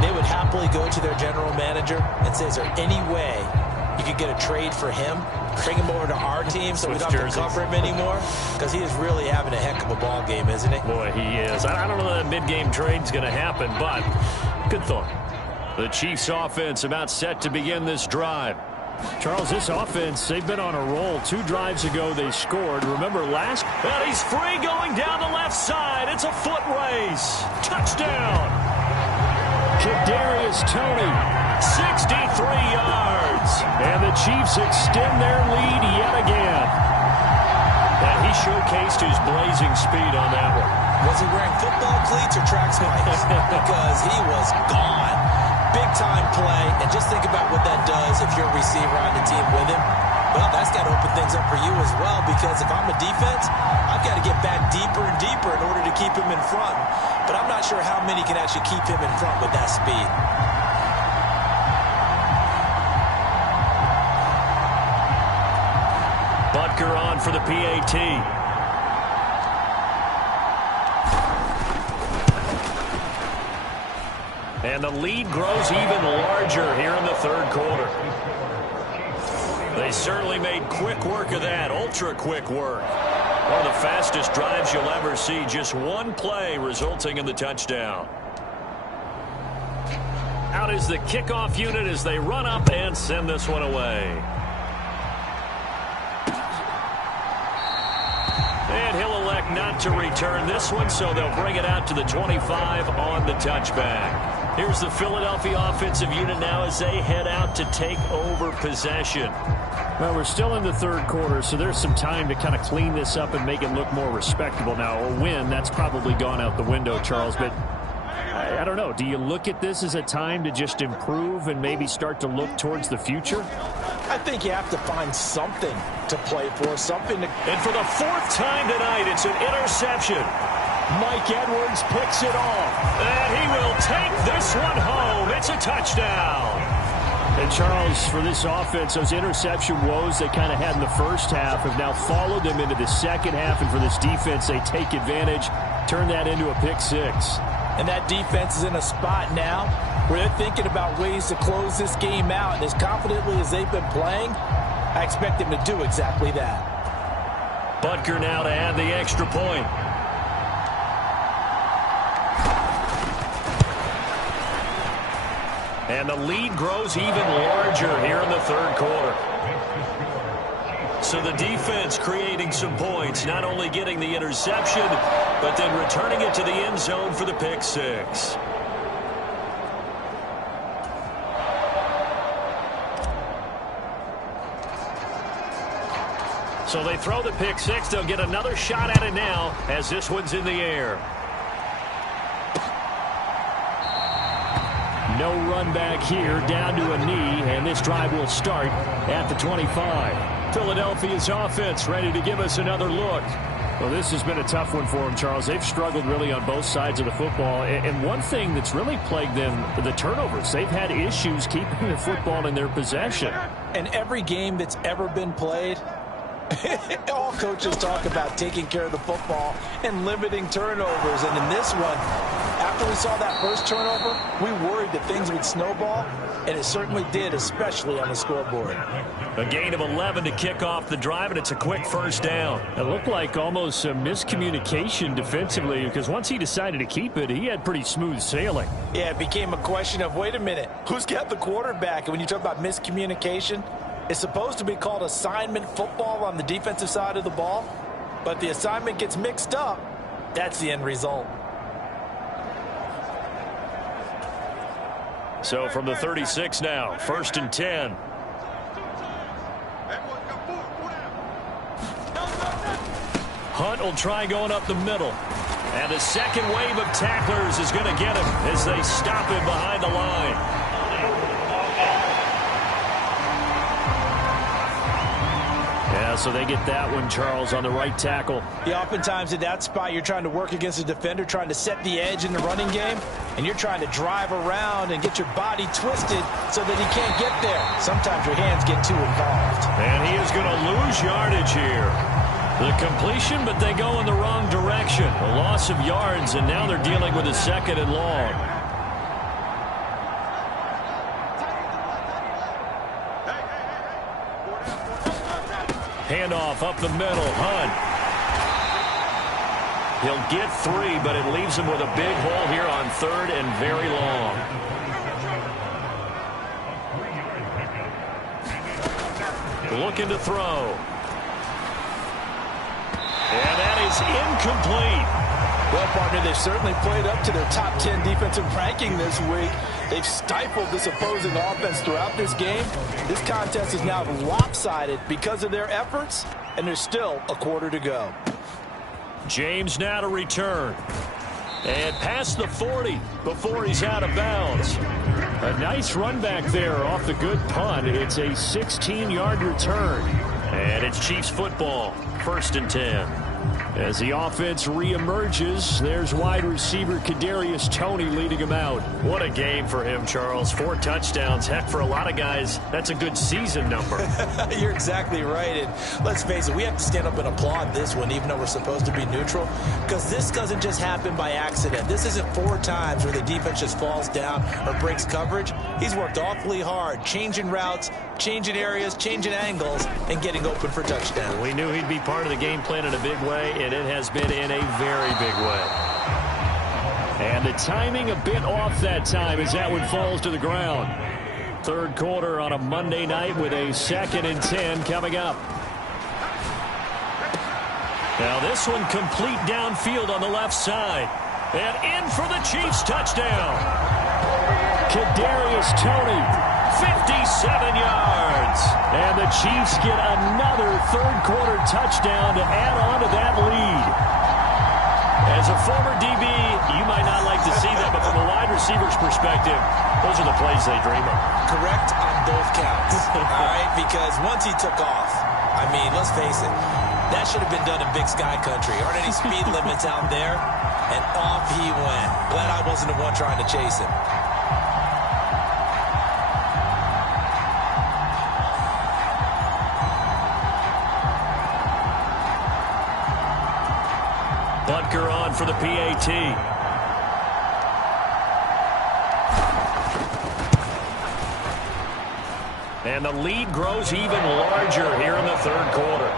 they would happily go to their general manager and say, is there any way you could get a trade for him, bring him over to our team so we don't have to cover him anymore? Because he is really having a heck of a ball game, isn't he? Boy, he is. I don't know that mid-game trade's going to happen, but good thought. The Chiefs offense about set to begin this drive. Charles, this offense, they've been on a roll. 2 drives ago, they scored. Remember last? Well, he's free going down the left side. It's a foot race. Touchdown. Kadarius Toney, 63 yards. And the Chiefs extend their lead yet again. And he showcased his blazing speed on that one. Was he wearing football cleats or track spikes? Because he was gone. Big-time play, and just think about what that does if you're a receiver on the team with him. Well, that's got to open things up for you as well, because if I'm a defense, I've got to get back deeper and deeper in order to keep him in front. But I'm not sure how many can actually keep him in front with that speed. Butker on for the PAT. And the lead grows even larger here in the 3rd quarter. They certainly made quick work of that, ultra-quick work. One of the fastest drives you'll ever see, just one play resulting in the touchdown. Out is the kickoff unit as they run up and send this one away. And he'll elect not to return this one, so they'll bring it out to the 25 on the touchback. Here's the Philadelphia offensive unit now as they head out to take over possession. Well, we're still in the 3rd quarter, so there's some time to kind of clean this up and make it look more respectable now. A win, that's probably gone out the window, Charles, but I don't know. Do you look at this as a time to just improve and maybe start to look towards the future? I think you have to find something to play for, something to... And for the 4th time tonight, it's an interception. Mike Edwards picks it off, and he will take this one home. It's a touchdown. And Charles, for this offense, those interception woes they kind of had in the first half have now followed them into the second half, and for this defense, they take advantage, turn that into a pick-6. And that defense is in a spot now where they're thinking about ways to close this game out. And as confidently as they've been playing, I expect him to do exactly that. Butker now to add the extra point. And the lead grows even larger here in the third quarter. So the defense creating some points, not only getting the interception, but then returning it to the end zone for the pick six. So they throw the pick six. They'll get another shot at it now as this one's in the air. No run back here, down to a knee, and this drive will start at the 25. Philadelphia's offense ready to give us another look. Well, this has been a tough one for them, Charles. They've struggled really on both sides of the football. And one thing that's really plagued them, the turnovers. They've had issues keeping the football in their possession. And every game that's ever been played, all coaches talk about taking care of the football and limiting turnovers. And in this one, after we saw that first turnover, we worried that things would snowball, and it certainly did, especially on the scoreboard. A gain of 11 to kick off the drive, and it's a quick first down. It looked like almost a miscommunication defensively, because once he decided to keep it, he had pretty smooth sailing. Yeah, it became a question of, wait a minute, who's got the quarterback? And when you talk about miscommunication, it's supposed to be called assignment football on the defensive side of the ball, but the assignment gets mixed up. That's the end result. So from the 36 now, 1st and 10. Hunt will try going up the middle. And the second wave of tacklers is going to get him as they stop him behind the line. Yeah, so they get that one, Charles, on the right tackle. Yeah, oftentimes in that spot, you're trying to work against a defender, trying to set the edge in the running game, and you're trying to drive around and get your body twisted so that he can't get there. Sometimes your hands get too involved. And he is going to lose yardage here. The completion, but they go in the wrong direction. A loss of yards, and now they're dealing with a 2nd and long. Handoff up the middle. Hunt. He'll get 3, but it leaves him with a big hole here on 3rd and very long. Looking to throw. And that is incomplete. Well, partner, they've certainly played up to their top 10 defensive ranking this week. They've stifled this opposing offense throughout this game. This contest is now lopsided because of their efforts, and there's still a quarter to go. James now to return. And past the 40 before he's out of bounds. A nice run back there off the good punt. It's a 16-yard return. And it's Chiefs football, 1st and 10. As the offense reemerges, there's wide receiver Kadarius Toney leading him out. What a game for him, Charles. 4 touchdowns. Heck, for a lot of guys, that's a good season number. You're exactly right. And let's face it, we have to stand up and applaud this one, even though we're supposed to be neutral, because this doesn't just happen by accident. This isn't 4 times where the defense just falls down or breaks coverage. He's worked awfully hard, changing routes, changing areas, changing angles, and getting open for touchdown. We knew he'd be part of the game plan in a big way, and it has been in a very big way. And the timing a bit off that time as that one falls to the ground. 3rd quarter on a Monday night with a 2nd and 10 coming up. Now this one complete downfield on the left side. And in for the Chiefs touchdown. Kadarius Toney, 57 yards. And the Chiefs get another 3rd quarter touchdown to add on to that lead. As a former DB, you might not like to see that, but from a wide receiver's perspective, those are the plays they dream of. Correct on both counts. All right, because once he took off, I mean, let's face it, that should have been done in Big Sky Country. Aren't any speed limits out there? And off he went. Glad I wasn't the one trying to chase him. Butker on for the PAT. And the lead grows even larger here in the third quarter.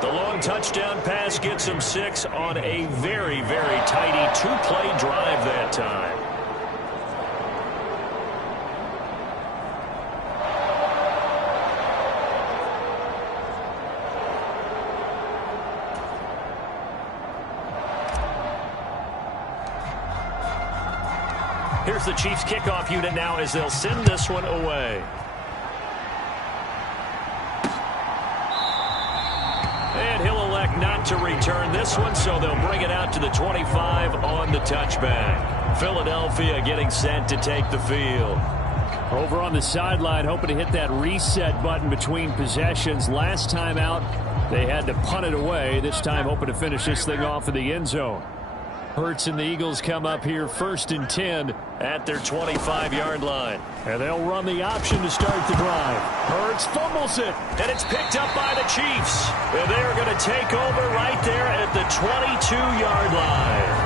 The long touchdown pass gets them 6 on a very, very tidy 2-play drive that time. Here's the Chiefs kickoff unit now as they'll send this one away. And he'll elect not to return this one, so they'll bring it out to the 25 on the touchback. Philadelphia getting set to take the field. Over on the sideline, hoping to hit that reset button between possessions. Last time out, they had to punt it away. This time, hoping to finish this thing off in the end zone. Hurts and the Eagles come up here 1st and 10 at their 25-yard line. And they'll run the option to start the drive. Hurts fumbles it. And it's picked up by the Chiefs. And they're going to take over right there at the 22-yard line.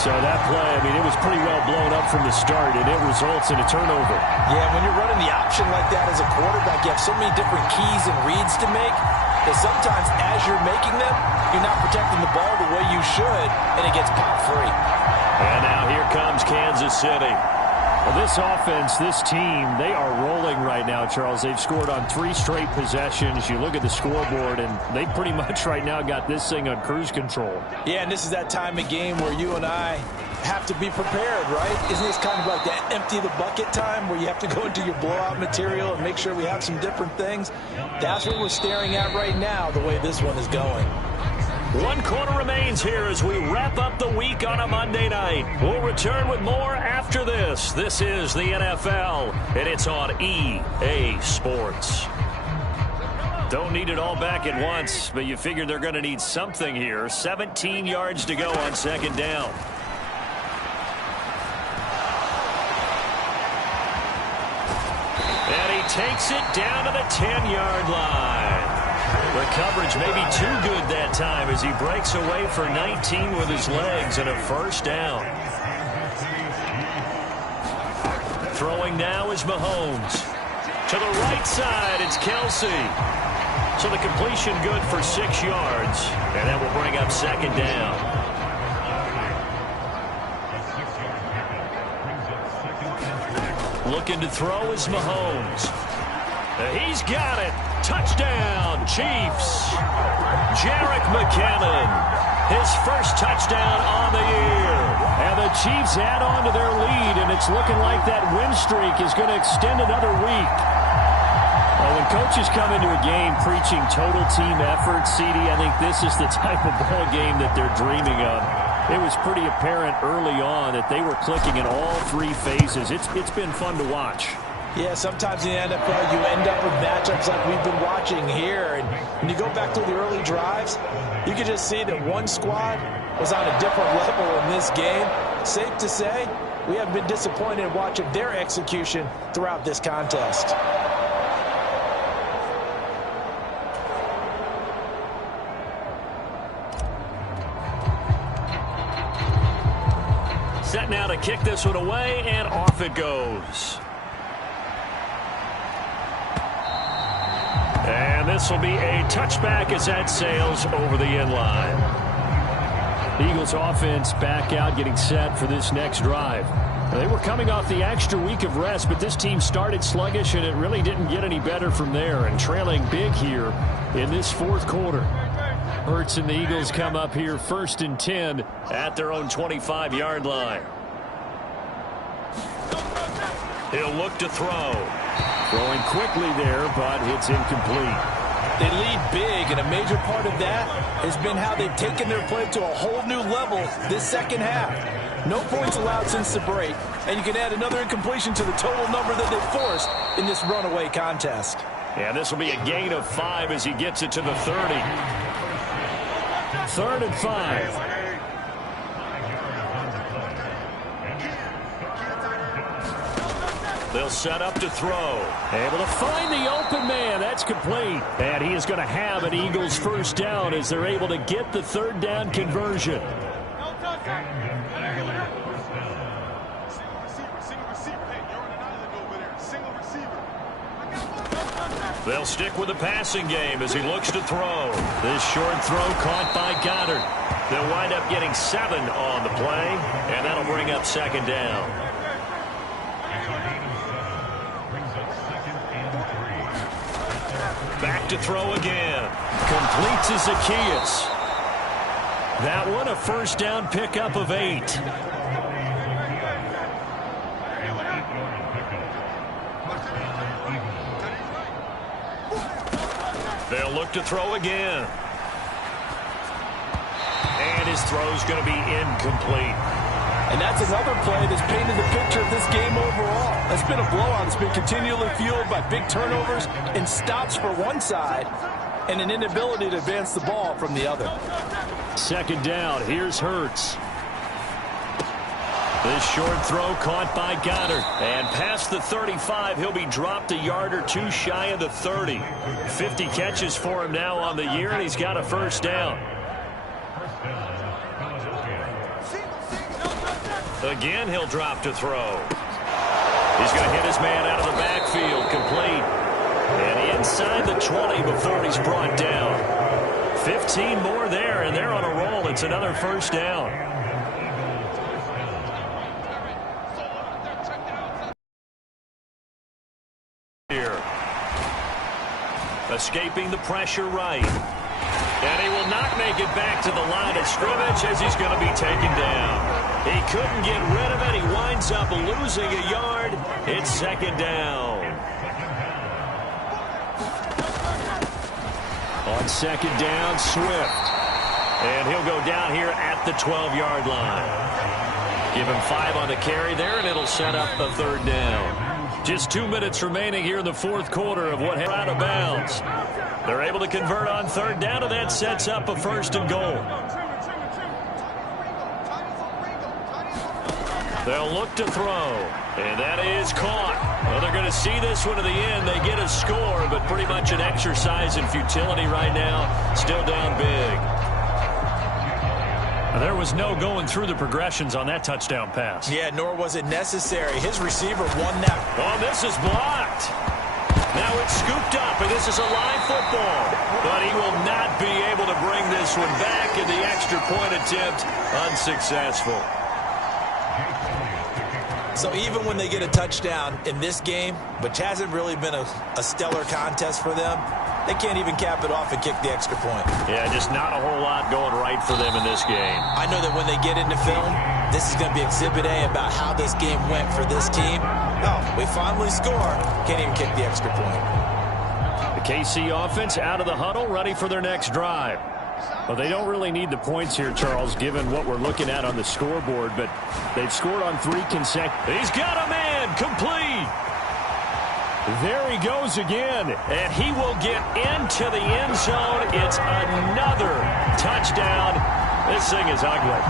So that play, I mean, it was pretty well blown up from the start, and it results in a turnover. Yeah, when you're running the option like that as a quarterback, you have so many different keys and reads to make that sometimes as you're making them, you're not protecting the ball the way you should, and it gets popped free. And now here comes Kansas City. Well, this offense, this team, they are rolling right now, Charles. They've scored on 3 straight possessions. You look at the scoreboard, and they pretty much right now got this thing on cruise control. Yeah, and this is that time of game where you and I have to be prepared, right? Isn't this kind of like that empty the bucket time where you have to go into your blowout material and make sure we have some different things? That's what we're staring at right now, the way this one is going. 1 quarter remains here as we wrap up the week on a Monday night. We'll return with more after this. This is the NFL, and it's on EA Sports. Don't need it all back at once, but you figure they're going to need something here. 17 yards to go on 2nd down. And he takes it down to the 10-yard line. The coverage may be too good that time as he breaks away for 19 with his legs and a 1st down. Throwing now is Mahomes. To the right side, it's Kelsey. So the completion good for 6 yards, and that will bring up 2nd down. Looking to throw is Mahomes. He's got it. Touchdown, Chiefs. Jerick McKinnon, his first touchdown on the year. And the Chiefs add on to their lead, and it's looking like that win streak is going to extend another week. Well, when coaches come into a game preaching total team effort, CD, I think this is the type of ball game that they're dreaming of. It was pretty apparent early on that they were clicking in all 3 phases. It's been fun to watch. Yeah, sometimes in the NFL you end up with matchups like we've been watching here. And when you go back to the early drives, you can just see that one squad was on a different level in this game. Safe to say, we have been disappointed in watching their execution throughout this contest. Set now to kick this one away, and off it goes. And this will be a touchback as that sails over the end line. The Eagles offense back out, getting set for this next drive. They were coming off the extra week of rest, but this team started sluggish, and it really didn't get any better from there, and trailing big here in this 4th quarter. Hurts and the Eagles come up here 1st and 10 at their own 25-yard line. He'll look to throw. Throwing quickly there, but it's incomplete. They lead big, and a major part of that has been how they've taken their play to a whole new level this 2nd half. No points allowed since the break, and you can add another incompletion to the total number that they forced in this runaway contest. Yeah, this will be a gain of 5 as he gets it to the 30. 3rd and 5. They'll set up to throw. Able to find the open man. That's complete. And he is going to have an Eagles 1st down as they're able to get the 3rd down conversion. They'll stick with the passing game as he looks to throw. This short throw caught by Goddard. They'll wind up getting 7 on the play, and that'll bring up second down. Back to throw again. Complete to Zacchaeus. That one a first down pickup of 8. They'll look to throw again. And his throw's going to be incomplete. And that's another play that's painted the picture of this game overall. It's been a blowout. It's been continually fueled by big turnovers and stops for one side and an inability to advance the ball from the other. Second down. Here's Hurts. This short throw caught by Goddard. And past the 35, he'll be dropped a yard or two shy of the 30. 50 catches for him now on the year, and he's got a first down. Again, he'll drop to throw. He's going to hit his man out of the backfield, complete. And inside the 20 before he's brought down. 15 more there, and they're on a roll. It's another first down. Here. Escaping the pressure right. And he will not make it back to the line of scrimmage as he's going to be taken down. He couldn't get rid of it. He winds up losing a yard. It's second down. On second down, Swift. And he'll go down here at the 12-yard line. Give him 5 on the carry there, and it'll set up a third down. Just 2 minutes remaining here in the fourth quarter of what had out of bounds. They're able to convert on third down, and that sets up a first and goal. They'll look to throw, and that is caught. Well, they're going to see this one to the end. They get a score, but pretty much an exercise in futility right now. Still down big. There was no going through the progressions on that touchdown pass. Yeah, nor was it necessary. His receiver won that. Oh, this is blocked. Now it's scooped up, and this is a live football. But he will not be able to bring this one back, and the extra point attempt unsuccessful. So even when they get a touchdown in this game, which hasn't really been a stellar contest for them, they can't even cap it off and kick the extra point. Yeah, just not a whole lot going right for them in this game. I know that when they get into film, this is going to be Exhibit A about how this game went for this team. Oh, we finally score. Can't even kick the extra point. The KC offense out of the huddle, ready for their next drive. Well, they don't really need the points here, Charles, given what we're looking at on the scoreboard, but they've scored on 3 consecutive. He's got a man, complete. There he goes again, and he will get into the end zone. It's another touchdown. This thing is ugly.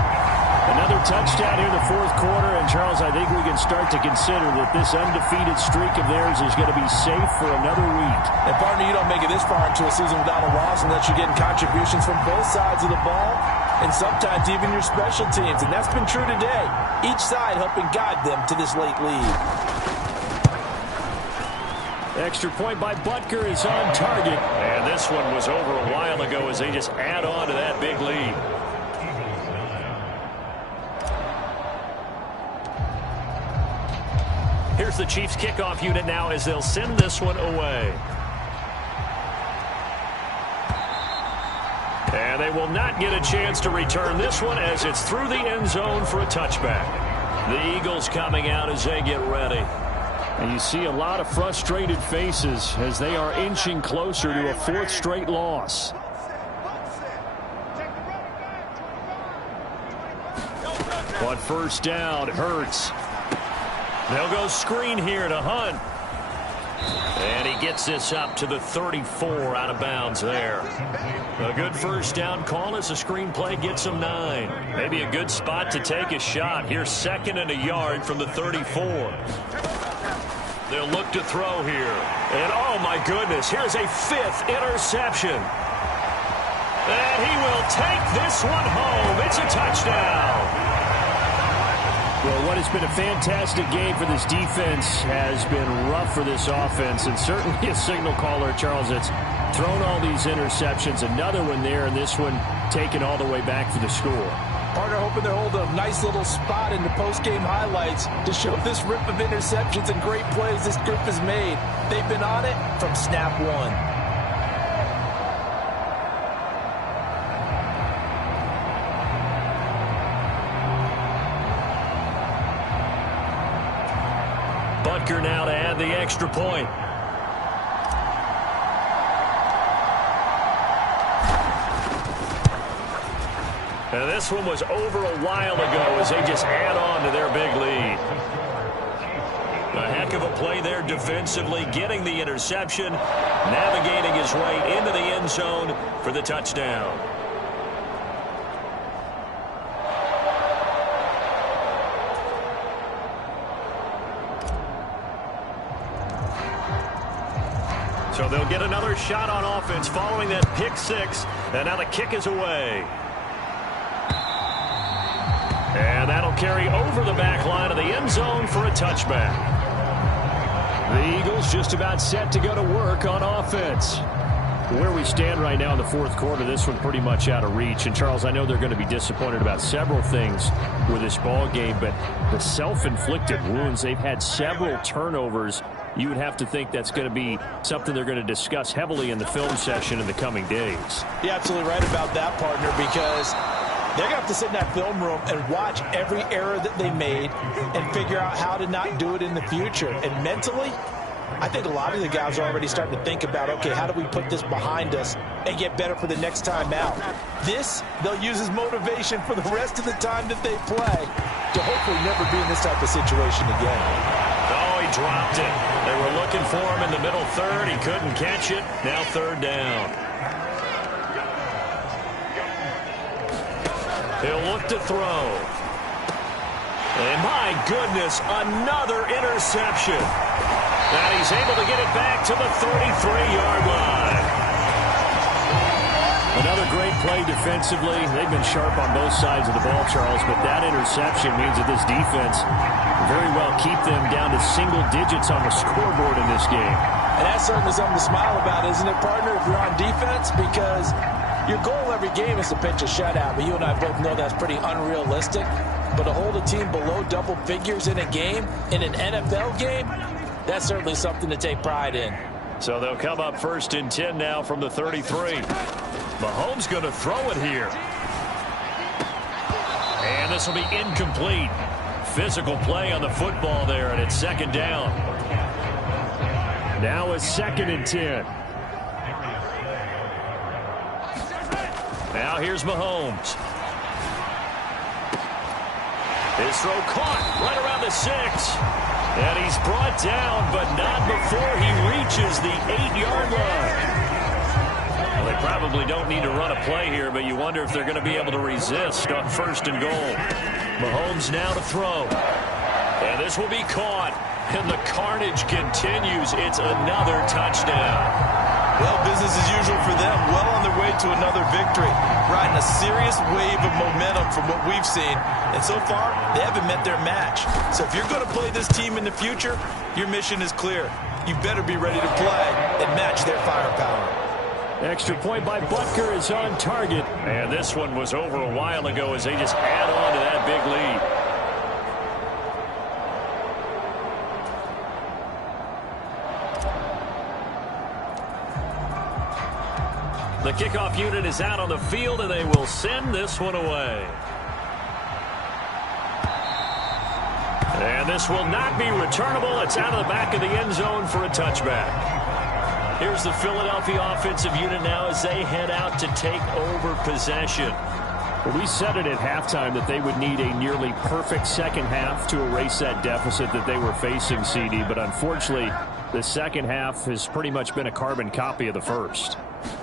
Another touchdown here in the fourth quarter, and Charles, I think we can start to consider that this undefeated streak of theirs is going to be safe for another week. And partner, you don't make it this far into a season without a loss unless you're getting contributions from both sides of the ball, and sometimes even your special teams, and that's been true today. Each side helping guide them to this late lead. Extra point by Butker is on target, and this one was over a while ago as they just add on to that big lead. Here's the Chiefs kickoff unit now as they'll send this one away. And they will not get a chance to return this one as it's through the end zone for a touchback. The Eagles coming out as they get ready. And you see a lot of frustrated faces as they are inching closer to a 4th straight loss. On first down, Hurts. They'll go screen here to Hunt. And he gets this up to the 34 out of bounds there. A good first down call as the screen play gets him 9. Maybe a good spot to take a shot. Here's 2nd and a yard from the 34. They'll look to throw here. And oh my goodness, here's a 5th interception. And he will take this one home. It's a touchdown. Well, what it's been a fantastic game for this defense. Has been rough for this offense, and certainly a signal caller, Charles, that's thrown all these interceptions. Another one there, and this one taken all the way back for the score. Partner hoping they're holding a nice little spot in the post-game highlights to show this rip of interceptions and great plays this group has made. They've been on it from snap one. Butker now to add the extra point. And this one was over a while ago as they just add on to their big lead. A heck of a play there defensively, getting the interception, navigating his way into the end zone for the touchdown. So they'll get another shot on offense following that pick six, and now the kick is away. And that'll carry over the back line of the end zone for a touchback. The Eagles just about set to go to work on offense. Where we stand right now in the fourth quarter, this one pretty much out of reach. And, Charles, I know they're going to be disappointed about several things with this ball game, but the self-inflicted wounds, they've had several turnovers. You would have to think that's going to be something they're going to discuss heavily in the film session in the coming days. You're absolutely right about that, partner, because they're going to have to sit in that film room and watch every error that they made and figure out how to not do it in the future. And mentally, I think a lot of the guys are already starting to think about, okay, how do we put this behind us and get better for the next time out? This, they'll use as motivation for the rest of the time that they play to hopefully never be in this type of situation again. Oh, he dropped it. They were looking for him in the middle third. He couldn't catch it. Now third down. He'll look to throw. And my goodness, another interception. And he's able to get it back to the 33-yard line. Another great play defensively. They've been sharp on both sides of the ball, Charles, but that interception means that this defense very well keep them down to single digits on the scoreboard in this game. And that's certainly something to smile about, isn't it, partner, if you're on defense? Because your goal every game is to pitch a shutout, but you and I both know that's pretty unrealistic. But to hold a team below double figures in a game, in an NFL game, that's certainly something to take pride in. So they'll come up first and 10 now from the 33. Mahomes going to throw it here. And this will be incomplete. Physical play on the football there, and it's second down. Now a second and 10. Now here's Mahomes. His throw caught right around the 6. And he's brought down, but not before he reaches the 8-yard line. Well, they probably don't need to run a play here, but you wonder if they're going to be able to resist on first and goal. Mahomes now to throw. And this will be caught. And the carnage continues. It's another touchdown. Well, business as usual for them. Well on their way to another victory. Riding a serious wave of momentum from what we've seen. And so far, they haven't met their match. So if you're going to play this team in the future, your mission is clear. You better be ready to play and match their firepower. Extra point by Butker is on target. And this one was over a while ago as they just add on to that big lead. The kickoff unit is out on the field, and they will send this one away. And this will not be returnable. It's out of the back of the end zone for a touchback. Here's the Philadelphia offensive unit now as they head out to take over possession. Well, we said it at halftime that they would need a nearly perfect second half to erase that deficit that they were facing, CD. But unfortunately, the second half has pretty much been a carbon copy of the first.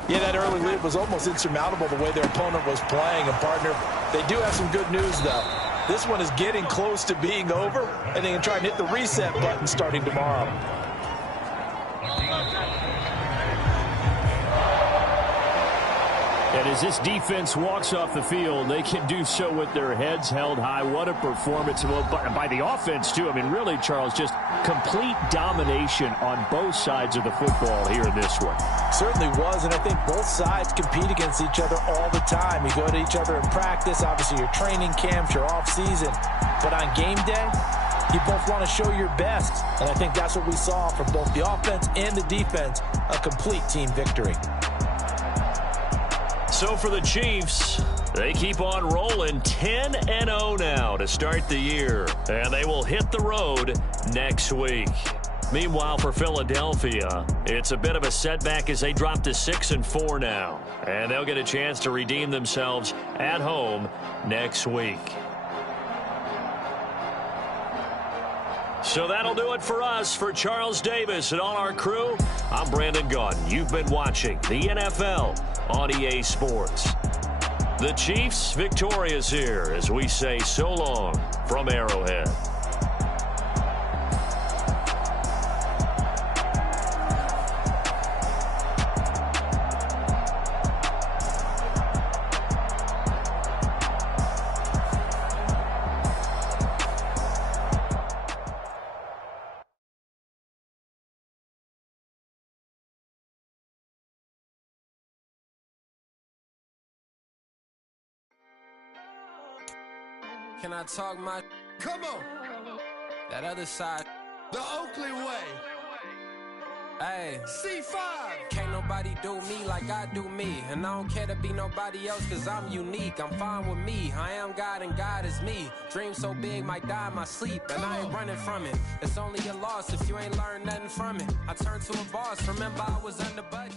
Yeah, that early lead was almost insurmountable the way their opponent was playing. And, partner, they do have some good news, though. This one is getting close to being over, and they can try and hit the reset button starting tomorrow. And And as this defense walks off the field, they can do so with their heads held high. What a performance. Well, by the offense, too. I mean, really, Charles, just complete domination on both sides of the football here in this one. Certainly was, and I think both sides compete against each other all the time. You go to each other in practice, obviously your training camps, your off-season. But on game day, you both want to show your best. And I think that's what we saw from both the offense and the defense, a complete team victory. So for the Chiefs, they keep on rolling 10-0 now to start the year. And they will hit the road next week. Meanwhile, for Philadelphia, it's a bit of a setback as they drop to 6-4 now. And they'll get a chance to redeem themselves at home next week. So that'll do it for us. For Charles Davis and all our crew, I'm Brandon Gaudin. You've been watching the NFL on EA Sports. The Chiefs victorious here as we say so long from Arrowhead. Can I talk my... Come on. That other side. The Oakley way. Hey. C5. Can't nobody do me like I do me. And I don't care to be nobody else cause I'm unique. I'm fine with me. I am God and God is me. Dreams so big might die in my sleep. And I ain't running from it. It's only a loss if you ain't learned nothing from it. I turned to a boss. Remember I was under budget.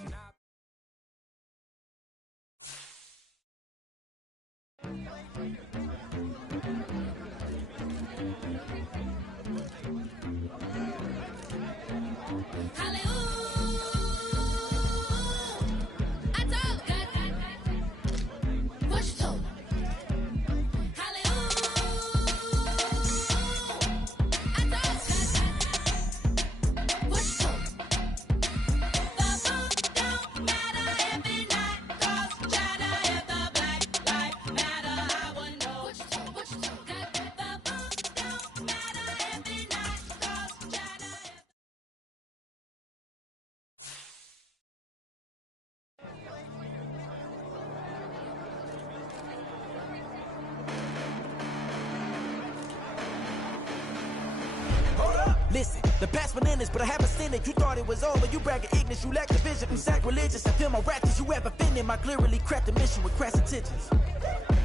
Listen, the past bananas, but I haven't seen it. You thought it was over, you bragging ignorance, you lack the vision. I'm sacrilegious, I feel my ratchets, you have offended my clearly crafted mission with crass intentions.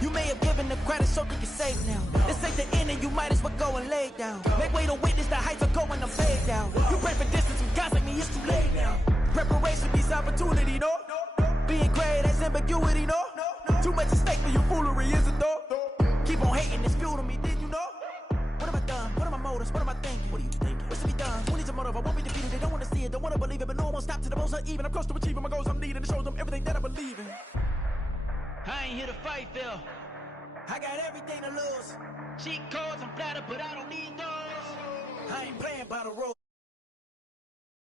You may have given the credit so that you're safe now. This ain't the end and you might as well go and lay down. Make way to witness the heights are going, I'm fade down. You pray for distance with guys like me, it's too late now. Preparation beats opportunity, no? Being great, that's ambiguity, no? Too much at stake for your foolery, is it though? Keep on hating, it's fuel to me, did you know? What have I done? What are my motives? What am I thinking? What are you thinking? What's to be done? Who needs a motive? I won't be defeated. They don't want to see it, don't want to believe it, but no one won't stop to the most uneven. I'm close to achieving my goals I'm needing to show them everything that I believe in. I ain't here to fight, Phil. I got everything to lose. Cheat codes, I'm flattered, but I don't need those. I ain't playing by the rules.